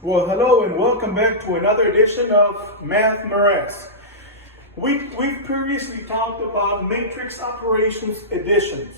Well, hello and welcome back to another edition of Math Morass. We've previously talked about matrix operations additions.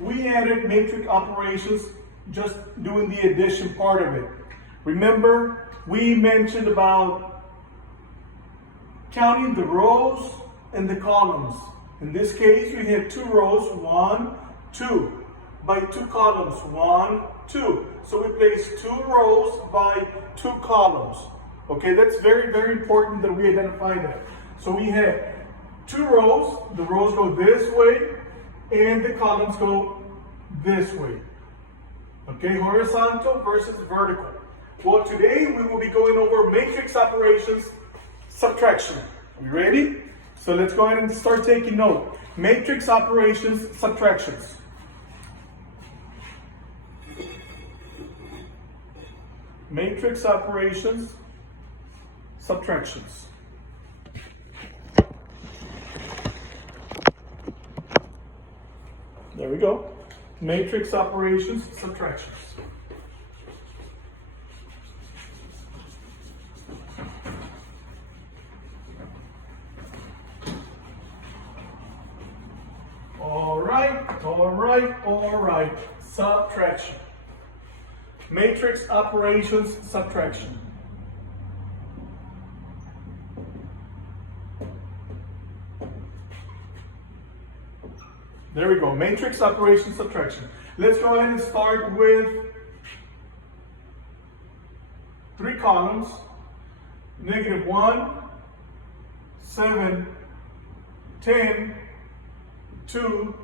We added matrix operations just doing the addition part of it. Remember, we mentioned about counting the rows and the columns. In this case, we had two rows, 1, 2. By two columns, 1, 2. So we place two rows by two columns. Okay, that's very, very important that we identify that. So we have two rows, the rows go this way, and the columns go this way. Okay, horizontal versus vertical. Well, today we will be going over matrix operations subtraction. Are you ready? So let's go ahead and start taking note. Matrix operations subtractions. Matrix operations, subtractions. There we go. Matrix operations, subtractions. All right. Subtraction. Matrix operations, subtraction. There we go, matrix operations, subtraction. Let's go ahead and start with three columns, -1, 7, 10, 2,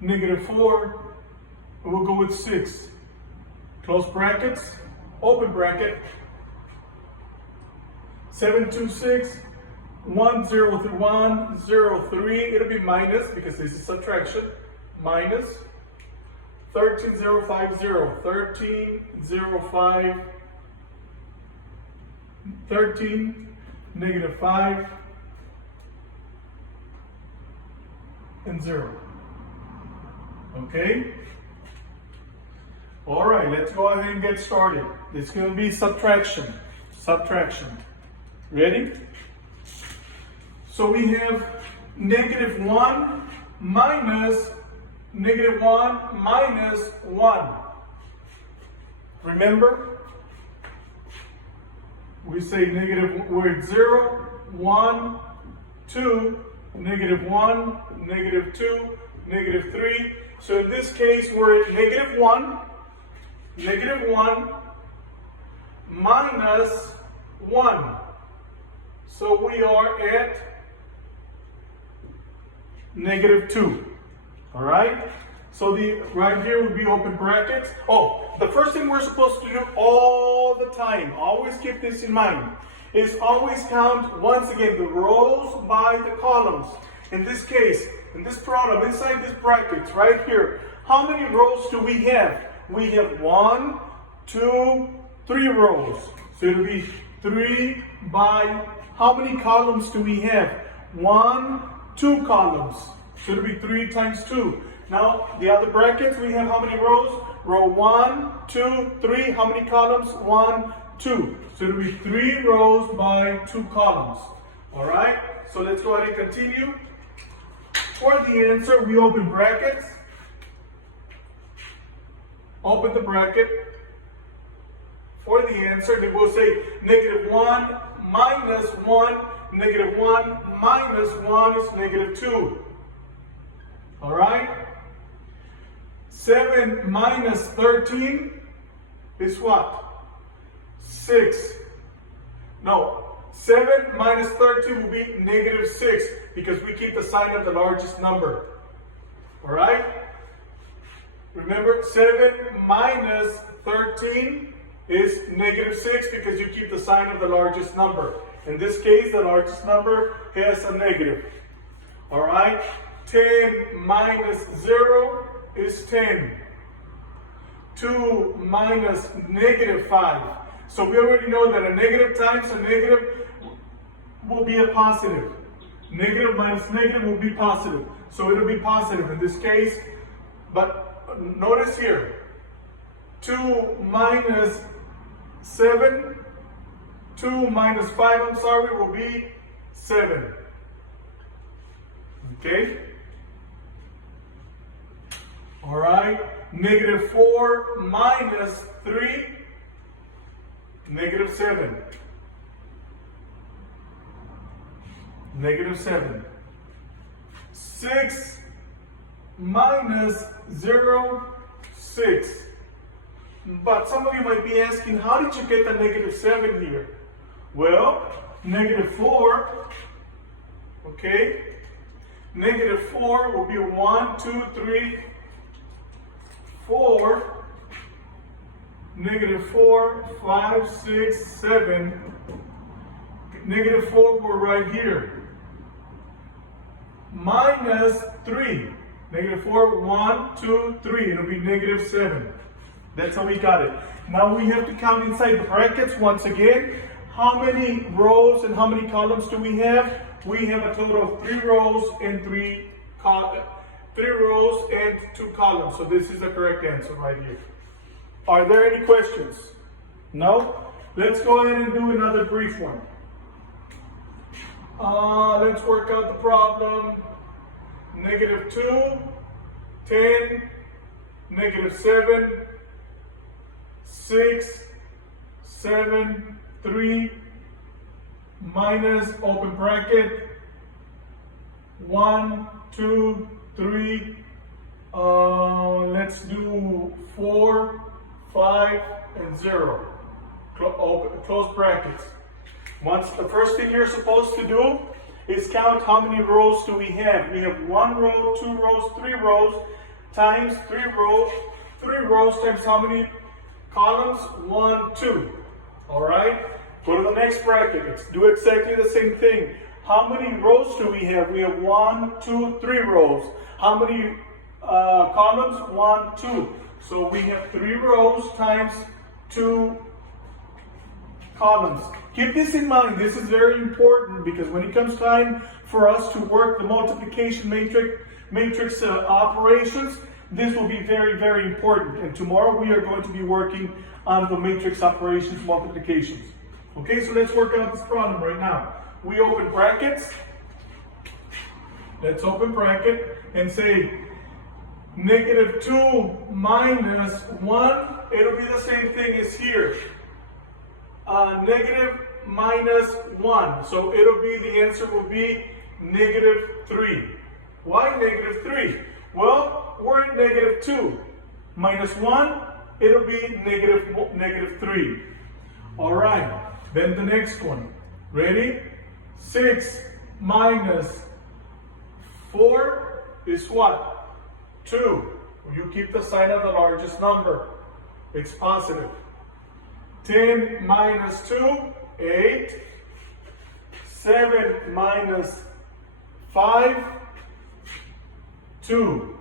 -4, and we'll go with 6. Close brackets, open bracket, 726, 1, 0, 1, 0, 3. It'll be minus because this is subtraction. Minus 13050, 1305, 13, -5, and 0. Okay? All right, let's go ahead and get started. It's going to be subtraction. Subtraction. Ready? So we have -1 minus -1 minus 1. Remember? We say we're at 0, 1, 2, -1, -2, -3. So in this case, we're at -1. -1 minus 1. So we are at -2. All right? So right here would be open brackets. Oh, the first thing we're supposed to do all the time, always keep this in mind, is always count, once again, the rows by the columns. In this case, in this problem, inside this brackets, right here, how many rows do we have? We have 1, 2, 3 rows. So it'll be 3 by, how many columns do we have? 1, 2 columns. So it'll be 3 times 2. Now, the other brackets, we have how many rows? Row 1, 2, 3. How many columns? 1, 2. So it'll be 3 rows by 2 columns. All right? So let's go ahead and continue. For the answer, we open brackets. Open the bracket. For the answer, then we'll say -1 minus 1, -1 minus 1 is -2. All right? 7 minus 13 is what? 6. No, 7 minus 13 will be -6 because we keep the sign of the largest number. All right? Remember, 7 minus 13 is -6 because you keep the sign of the largest number. In this case, the largest number has a negative. All right? 10 minus 0 is 10. 2 minus -5. So we already know that a negative times a negative will be a positive. Negative minus negative will be positive. So it'll be positive in this case. But notice here, 2 minus 7. 2 minus 5, I'm sorry, will be 7. Okay? All right. Negative 4 minus 3, negative 7. Negative 7. 6 minus 0, 6. But some of you might be asking, how did you get the negative 7 here? Well, negative 4, okay? Negative 4 will be 1, 2, 3, 4. Negative 4, 5, 6, 7. Negative 4, we're right here. Minus 3. Negative 4, 1, 2, 3. It'll be negative 7. That's how we got it. Now we have to count inside the brackets once again. How many rows and how many columns do we have? We have a total of 3 rows and 3 rows and 2 columns. So this is the correct answer right here. Are there any questions? No? Let's go ahead and do another brief one. Let's work out the problem. Negative 2, 10, negative 7, 6, 7, 3, minus, open bracket, 1, 2, 3, let's do 4, 5, and 0. Close brackets. Once the first thing you're supposed to do is count how many rows do we have. We have 1 row, 2 rows, 3 rows, times 3 rows. 3 rows times how many columns? 1, 2. All right? Go to the next bracket. Let's do exactly the same thing. How many rows do we have? We have 1, 2, 3 rows. How many columns? 1, 2. So we have 3 rows times 2 columns. Keep this in mind. This is very important because when it comes time for us to work the multiplication matrix operations, this will be very, very important. And tomorrow we are going to be working on the matrix operations multiplications. Okay, so let's work out this problem right now. We open brackets. Let's open bracket and say negative 2 minus 1. It'll be the same thing as here. Negative minus 1. So it'll be, the answer will be negative 3. Why negative 3? Well, we're at negative 2. Minus 1, it'll be negative 3. All right, then the next one. Ready? 6 minus 4 is what? 2. You keep the sign of the largest number. It's positive. 10 minus 2, 8. 7 minus 5, 2.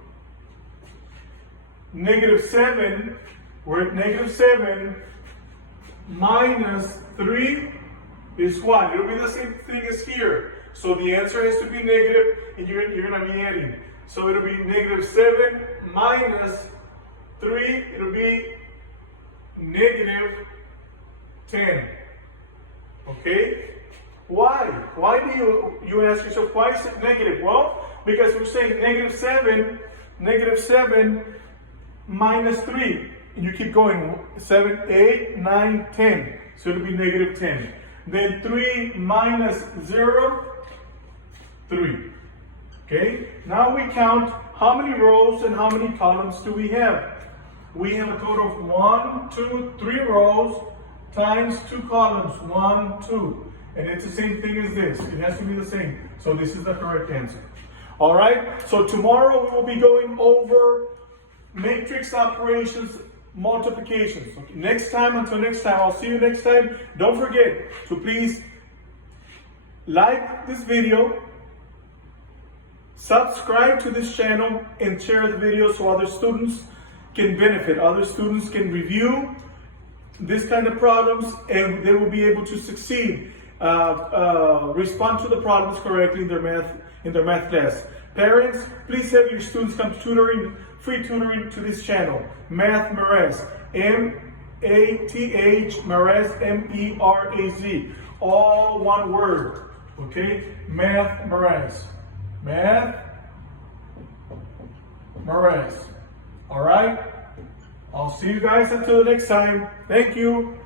Negative 7, we're at negative 7 minus 3 is what? It'll be the same thing as here. So the answer has to be negative, and you're going to be adding. So it'll be negative 7 minus 3, it'll be negative 10. Okay? Why? Why do you ask yourself, why is it negative? Well, because we're saying negative 7 minus 3. And you keep going. 7, 8, 9, 10. So it'll be negative 10. Then 3 minus 0, 3. Okay? Now we count how many rows and how many columns do we have. We have a total of 1, 2, 3 rows times 2 columns. 1, 2. And it's the same thing as this. It has to be the same. So this is the correct answer. All right? So tomorrow we will be going over matrix operations, multiplications. Okay, until next time, I'll see you next time. Don't forget to please like this video, subscribe to this channel, and share the video so other students can benefit. Other students can review this kind of problems and they will be able to succeed, respond to the problems correctly in their math class. Parents, please have your students come to free tutoring to this channel, Math Merez, Meraz, M-E-R-A-Z. All one word. Okay? Math Meraz. Math Meraz. All right? I'll see you guys until the next time. Thank you.